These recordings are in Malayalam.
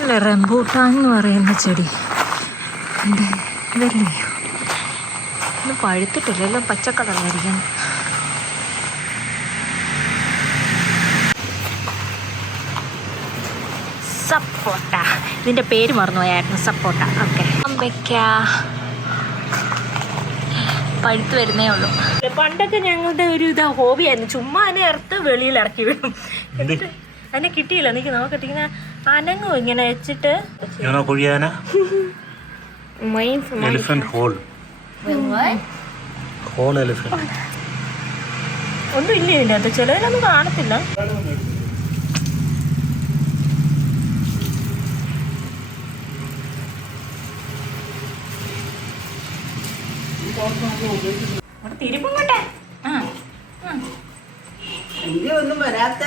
അല്ല, റംബൂട്ടാൻ എന്ന് പറയുന്ന ചെടി ഇതല്ലേ? ഇത് പഴുത്തിട്ടില്ല, എല്ലാം പച്ചക്കളറായിരിക്കണം. സപ്പോട്ട, ഇതിൻ്റെ പേര് മറന്നുപോയായിരുന്നു. സപ്പോട്ട. ഓക്കെ. അമ്പയ്ക്ക പഴുത്ത് വരുന്നേ ഉള്ളൂ. പണ്ടൊക്കെ ഞങ്ങളുടെ ഒരു ഹോബിയായിരുന്നു. ചുമ്മാ അതിനെ ഇറത്ത് വെളിയിൽ ഇറക്കി വിടും. എന്നിട്ട് അതിനെ കിട്ടിയില്ല. എനിക്ക് നോക്കട്ടെ, ഇങ്ങനെ അനങ്ങും ഇങ്ങനെ വെച്ചിട്ട്. ഒന്നും ഇല്ല ഇതിനകത്ത്. ചിലതിനൊന്നും കാണത്തില്ല. തിരുപ്പും കൊണ്ടേ ഒന്നും വരാത്ത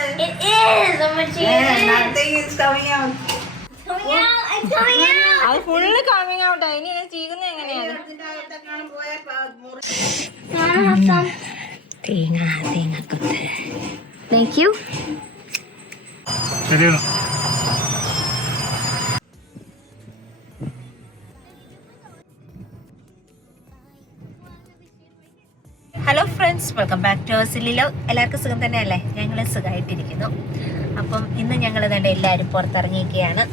അത് ഫുള്ള് കമ്മിങ് ഔട്ടാ. ഇനി ചെയ്യുന്നത് എങ്ങനെയാണ്? തേങ്ങക്കൊത്ത്. Thank you. Hello friends, welcome back to our silly love. എല്ലാവർക്കും സുഖം തന്നെയല്ലേ? ഞങ്ങൾ സുഖമായിട്ടിരിക്കുന്നു. അപ്പം ഇന്ന് ഞങ്ങൾ തന്നെ എല്ലാവരും പുറത്തിറങ്ങിയിരിക്കുകയാണ്.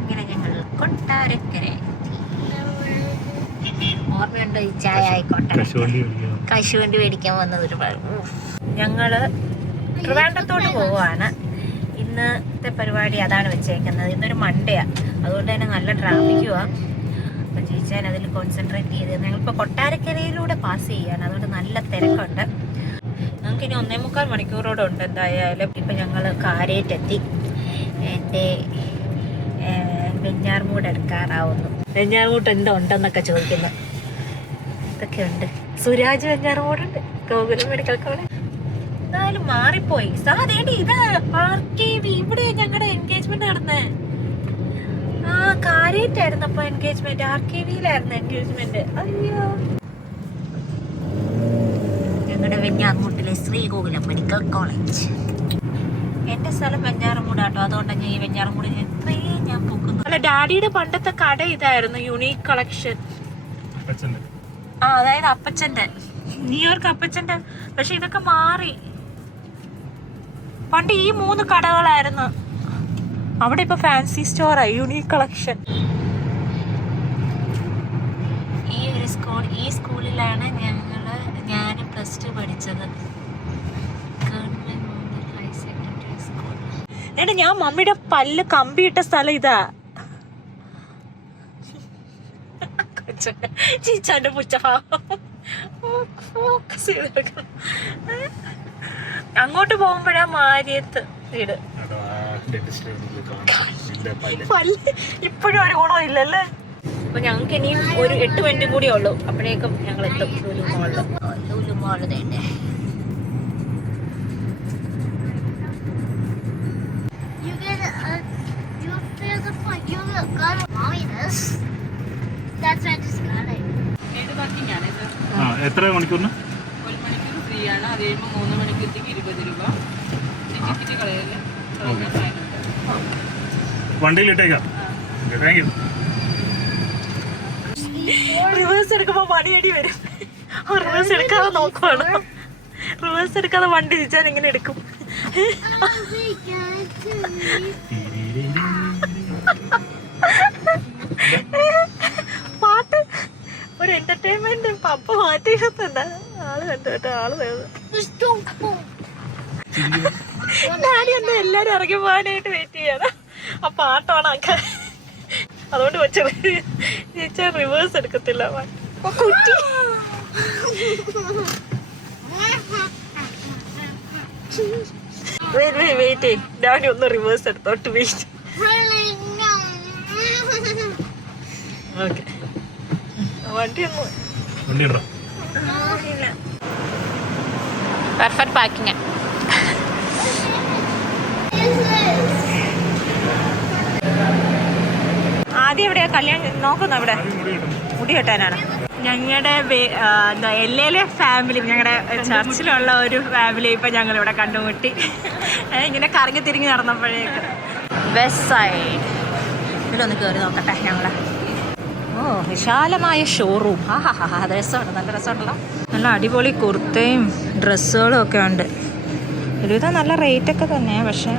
ഇങ്ങനെ ഞങ്ങൾ കൊട്ടാരക്കര, ഓർമ്മയുണ്ടോ ഈ ചായ ആയിക്കോട്ടെ, കശുവണ്ടി മേടിക്കാൻ വന്നത് ഒരുപാട്. ഞങ്ങൾ ട്രിവാൻഡ്രത്തോട്ട് പോവുകയാണ്. ഇന്നത്തെ പരിപാടി അതാണ് വെച്ചേക്കുന്നത്. ഇന്നൊരു മൺഡേയാണ്, അതുകൊണ്ട് തന്നെ നല്ല ട്രാഫിക്കുമാണ്. അപ്പം ചേച്ചാൻ അതിൽ കോൺസെൻട്രേറ്റ് ചെയ്ത് ഞങ്ങളിപ്പോൾ കൊട്ടാരക്കരയിലൂടെ പാസ് ചെയ്യാണ്. അതുകൊണ്ട് നല്ല തിരക്കുണ്ട്. ഞങ്ങൾക്കിനി 1.25 മണിക്കൂറോടെ ഉണ്ട് എന്തായാലും. ഇപ്പം ഞങ്ങൾ കാരേറ്റെത്തി. എൻ്റെ വെഞ്ഞാർമൂട് എടുക്കാറാവുന്നു. വെഞ്ഞാർമൂട്ട് എന്താ ഉണ്ടെന്നൊക്കെ ചോദിക്കുന്നു. ഇതൊക്കെ ഉണ്ട്. സുരാജ് വെഞ്ഞാർമൂടുണ്ട്, ഗോകുലം മെഡിക്കൽ കോളേജ്. എന്തായാലും മാറിപ്പോയി. സാധേണ്ടി ഇത് RKV. ഇവിടെ ഞങ്ങളുടെ എൻഗേജ്മെന്റ് നടന്നേ. ആ, കാര്യമായിട്ടായിരുന്നു അപ്പൊ എൻഗേജ്മെന്റ്. RKVയിലായിരുന്നു എൻഗേജ്മെന്റ്. അയ്യോ. ഞങ്ങളുടെ വെഞ്ഞാറമൂട്ടിലെ ശ്രീഗോകുലം മെഡിക്കൽ കോളേജ്. എന്റെ സ്ഥലം വെഞ്ഞാറമൂടാട്ടോ, അതുകൊണ്ടാണ് ഞാൻ ഈ വെഞ്ഞാറമൂടിൽ എത്രയും ഞാൻ പോകുന്നു. അല്ല, ഡാഡിയുടെ പണ്ടത്തെ കട ഇതായിരുന്നു, യുണീക്ക് കളക്ഷൻ. ആ, അതായത് അപ്പച്ചന്റെ, ന്യൂയോർക്ക് അപ്പച്ചന്റെ. പക്ഷെ ഇതൊക്കെ മാറി. പണ്ട് ഈ 3 കടകളായിരുന്നു. അവിടെ ഇപ്പൊ ഫാൻസി സ്റ്റോറായി, യുണീക്ക് കളക്ഷൻ. ഈ സ്കൂളിലാണ് ഞാൻ +2 പഠിച്ചത്. Government higher secondary school. എന്നിട്ട് ഞാൻ മമ്മിയുടെ പല്ല് കമ്പിയിട്ട സ്ഥലം ഇതാ. ചീച്ചാന്റെ പുച്ഛഭാവം അങ്ങോട്ട് പോകുമ്പോഴാ മാരിയത്ത് വീട്. ഇപ്പോഴും ഒരു ഗുണം ഇല്ലല്ലേ. അപ്പൊ ഞങ്ങൾക്ക് ഇനിയും ഒരു 8 മിനിറ്റും കൂടിയേ ഉള്ളൂ, അപ്പോഴേക്കും ഞങ്ങൾ എത്തും ലുലു മാള് തന്നെ. എത്ര മണിക്കൂറിന്? 1 മണിക്കൂർ ഫ്രീ ആണ്. അത് കഴിയുമ്പോൾ 3 മണിക്കൂറത്തേക്ക് 20 രൂപ. ടിക്കറ്റ് കളയല്ലേ. വണ്ടിയിലിട്ടേക്കാം. റിവേഴ്സ് എടുക്കുമ്പോ പണിയടി വരും. റിവേഴ്സ് എടുക്കാതെ നോക്കുവാണ്. റിവേഴ്സ് എടുക്കാതെ വണ്ടി തിരിച്ചാൽ ഇങ്ങനെ എടുക്കും. പാട്ട് ഒരു എന്റർടൈൻമെന്റ് പപ്പ മാറ്റിയിട്ടുണ്ട്. ആള് കണ്ടു കേട്ടോ, ആള് ഡാഡി ഒന്ന് എല്ലാരും ഇറങ്ങി പോകാനായിട്ട് വെയിറ്റ് ചെയ്യണം. ആ പാട്ടാണ് ആക്കാൻ. അതുകൊണ്ട് ചേച്ചാ റിവേഴ്സ് എടുക്കത്തില്ല. കുട്ടി വെയിറ്റ് ഡാഡി ഒന്ന് റിവേഴ്സ് എടുത്തോട്ട് വെയിറ്റ്. ഓക്കെ, വണ്ടി ഒന്നും പെർഫെക്റ്റ് പാക്കിങ്. ആദ്യം എവിടെയാ കല്യാണം നോക്കുന്നു? ഇവിടെ മുടി കെട്ടാനാണ്. ഞങ്ങളുടെ LA ഫാമിലി, ഞങ്ങളുടെ ചർച്ചിലുള്ള ഒരു ഫാമിലി ഇപ്പം ഞങ്ങളിവിടെ കണ്ടുമുട്ടി. ഇങ്ങനെ കറങ്ങി തിരിഞ്ഞ് നടന്നപ്പോഴേക്ക് വെസ്റ്റ് സൈഡ് ഇതിലൊന്ന് കയറി നോക്കട്ടെ ഞങ്ങൾ. ഓ, വിശാലമായ ഷോറൂം. അത് രസമുണ്ട്, നല്ല രസമുണ്ടല്ലോ. നല്ല അടിപൊളി കുർത്തയും ഡ്രസ്സുകളും ഒക്കെ ഉണ്ട്. ഒരുവിധം നല്ല റേറ്റൊക്കെ തന്നെയാണ്. പക്ഷേ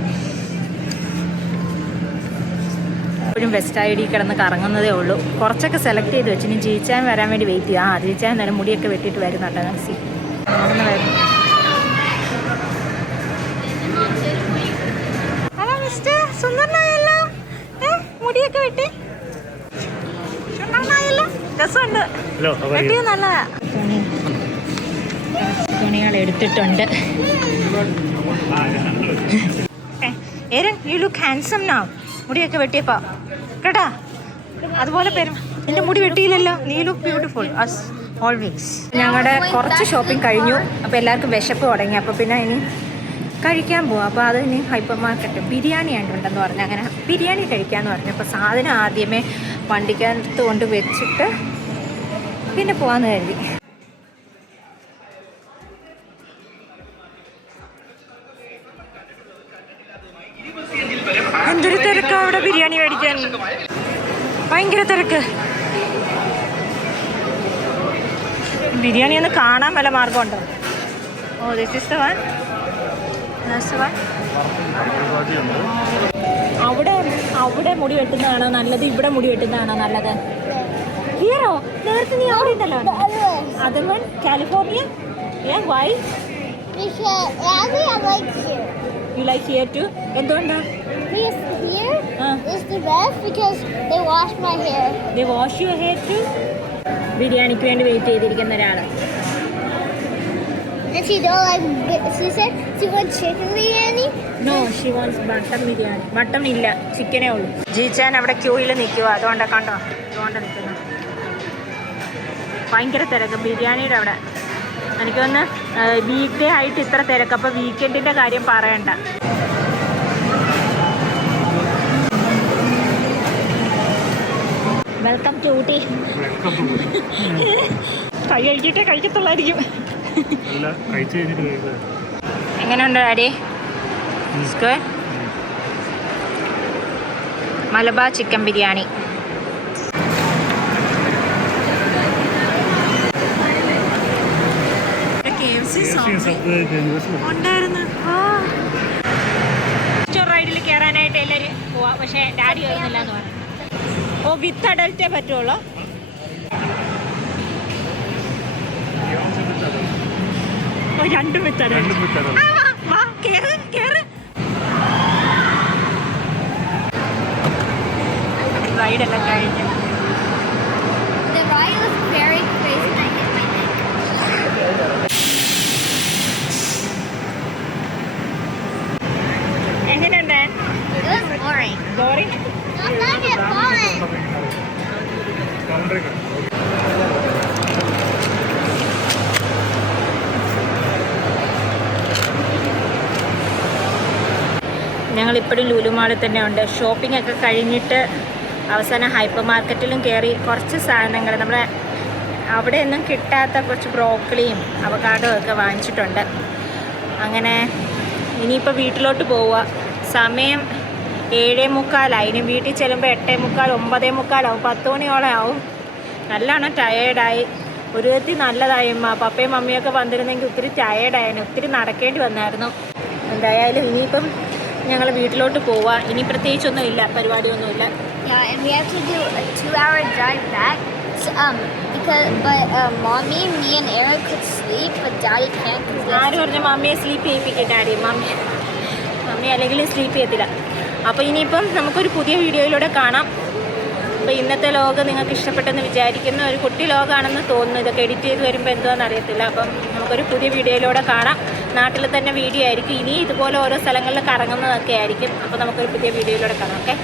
എപ്പോഴും വെസ്റ്റ് ഐ ഡി കിടന്ന് കറങ്ങുന്നതേ ഉള്ളൂ. കുറച്ചൊക്കെ സെലക്ട് ചെയ്ത് വെച്ച് ഇനി ജീച്ചാൻ വരാൻ വേണ്ടി വെയിറ്റ് ചെയ്യാം. ജീച്ചാൻ നേരം മുടിയൊക്കെ വെട്ടിയിട്ട് വരുന്നുണ്ട്. നക്സി അവിടുന്ന് വരുന്നു. ഹലോ മിസ്റ്റർ, സുന്ദരനായല്ലോ. മുടിയൊക്കെ വെട്ടി സുന്ദരനായല്ലോ. രസമുണ്ട്, വെട്ടിയത് നല്ലതാ. തുണികൾ എടുത്തിട്ടുണ്ട്. ഏരൻ, യു ലുക്ക് ഹാൻസം നൗ. മുടിയൊക്കെ വെട്ടിയപ്പോ കേട്ടാ. അതുപോലെ പേരും എൻ്റെ മുടി വെട്ടിയില്ലല്ലോ. നീ ലുക്ക് ബ്യൂട്ടിഫുൾ ആസ് ഓൾവേസ്. ഞങ്ങളുടെ കുറച്ച് ഷോപ്പിംഗ് കഴിഞ്ഞു. അപ്പോൾ എല്ലാവർക്കും വിശപ്പ് തുടങ്ങി. അപ്പോൾ പിന്നെ ഇനി കഴിക്കാൻ പോവാം. അപ്പോൾ അത് ഇനി ഹൈപ്പർ മാർക്കറ്റ് ബിരിയാണി ഉണ്ടെന്ന് പറഞ്ഞു. അങ്ങനെ ബിരിയാണി കഴിക്കാമെന്ന് പറഞ്ഞു. അപ്പോൾ സാധനം ആദ്യമേ വണ്ടിക്കകത്ത് കൊണ്ട് വെച്ചിട്ട് പിന്നെ പോകാമെന്ന് കരുതി. എന്തൊരു തിരക്കാ അവിടെ ബിരിയാണി മേടിക്കാൻ. ഭയങ്കര തിരക്ക്. ബിരിയാണി ഒന്ന് കാണാൻ വല്ല മാർഗമുണ്ടോ? ഓ, ദിസ് ഇസ് ദ വൺ. അവിടെ മുടി വെട്ടുന്നതാണോ നല്ലത്, ഇവിടെ മുടി വെട്ടുന്നതാണോ നല്ലത്? ഹിയറോ? നേരത്തെ നീ അവിടെ ഉണ്ടല്ലോ. Other one California. Why you like here to? എന്തുകൊണ്ടാ? Because here is the best because they wash my hair. They wash your hair too? ബിരിയാണിക്ക് വേണ്ടി വെയിറ്റ് ചെയ്തിരിക്കുന്ന ഒരാള്. And she don't like. She said she wants chicken biryani. No, she wants mutton biryani. Mutton ഇല്ല, ചിക്കനേ ഉള്ളൂ. ജീച്ചാൻ അവിടെ ക്യൂയിൽ നിൽക്കുക. അതുകൊണ്ട് കണ്ടോ, അതുകൊണ്ട് നിൽക്കുന്നു. ഭയങ്കര തിരക്ക് ബിരിയാണിയുടെ അവിടെ. എനിക്കൊന്ന് വീക്ക് ഡേ ആയിട്ട് ഇത്ര തിരക്ക്. അപ്പോൾ വീക്കെൻഡിൻ്റെ കാര്യം പറയണ്ട. Welcome to Ooty. കൈ കഴിച്ചിട്ടേ കഴിക്കത്തുള്ളായിരിക്കും. എങ്ങനെയുണ്ട് ഡാഡി? മലബാർ ചിക്കൻ ബിരിയാണി. ഉണ്ടായിരുന്നു. റൈഡിൽ കയറാനായിട്ട് എല്ലാവരും പോവാം. പക്ഷേ ഡാഡി വരുന്നില്ല എന്ന് പറഞ്ഞു. ഓ, വിത്ത് അഡൽറ്റേ പറ്റുള്ളൂ. ഓ, രണ്ടും വിത്ത് അഡൽറ്റ്. റൈഡെല്ലാം കഴിഞ്ഞു. The ride was very crazy and I hit my neck. എങ്ങനെയുണ്ട്? It was boring. Boring? Not that it fun. ഞങ്ങളിപ്പോഴും ലുലുമാളിൽ തന്നെ ഉണ്ട്. ഷോപ്പിംഗ് ഒക്കെ കഴിഞ്ഞിട്ട് അവസാനം ഹൈപ്പർ മാർക്കറ്റിലും കയറി കുറച്ച് സാധനങ്ങൾ നമ്മുടെ അവിടെ ഒന്നും കിട്ടാത്ത കുറച്ച് ബ്രോക്കളിയും അവക്കാഡോ ഒക്കെ വാങ്ങിച്ചിട്ടുണ്ട്. അങ്ങനെ ഇനിയിപ്പോൾ വീട്ടിലോട്ട് പോവുക. സമയം 7:45. ഇനി വീട്ടിൽ ചെല്ലുമ്പോൾ 8:45, 9:45 ആവും. 10 മണിയോളം ആവും. നല്ലോണം ടയേർഡായി. ഒരു വിധത്തിൽ നല്ലതായി. പപ്പയും മമ്മിയൊക്കെ വന്നിരുന്നെങ്കിൽ ഒത്തിരി ടയേർഡായിരുന്നു. ഒത്തിരി നടക്കേണ്ടി വന്നായിരുന്നു. എന്തായാലും ഇനിയിപ്പം ഞങ്ങൾ വീട്ടിലോട്ട് പോവുക. ഇനി പ്രത്യേകിച്ചൊന്നും ഇല്ല, പരിപാടിയൊന്നുമില്ല. Yeah, and we have to do a 2-hour drive back. So, mommy, me and Aaron could sleep, but Daddy can't. ആര് പറഞ്ഞു മമ്മിയെ സ്ലീപ്പ് ചെയ്യിപ്പിക്കും? ഡാഡി മമ്മി അല്ലെങ്കിൽ സ്ലീപ്പ് ചെയ്യത്തില്ല. അപ്പോൾ ഇനിയിപ്പം നമുക്കൊരു പുതിയ വീഡിയോയിലൂടെ കാണാം. അപ്പോൾ ഇന്നത്തെ ലോകം നിങ്ങൾക്ക് ഇഷ്ടപ്പെട്ടെന്ന് വിചാരിക്കുന്ന ഒരു കുട്ടി ലോകമാണെന്ന് തോന്നുന്നു. ഇതൊക്കെ എഡിറ്റ് ചെയ്ത് വരുമ്പോൾ എന്തുവാണെന്ന് അറിയത്തില്ല. അപ്പം നമുക്കൊരു പുതിയ വീഡിയോയിലൂടെ കാണാം. നാട്ടിൽ തന്നെ വീഡിയോ ആയിരിക്കും. ഇനി ഇതുപോലെ ഓരോ സ്ഥലങ്ങളിൽ കറങ്ങുന്നതൊക്കെ ആയിരിക്കും. അപ്പോൾ നമുക്കൊരു പുതിയ വീഡിയോയിലൂടെ കാണാം. ഓക്കെ.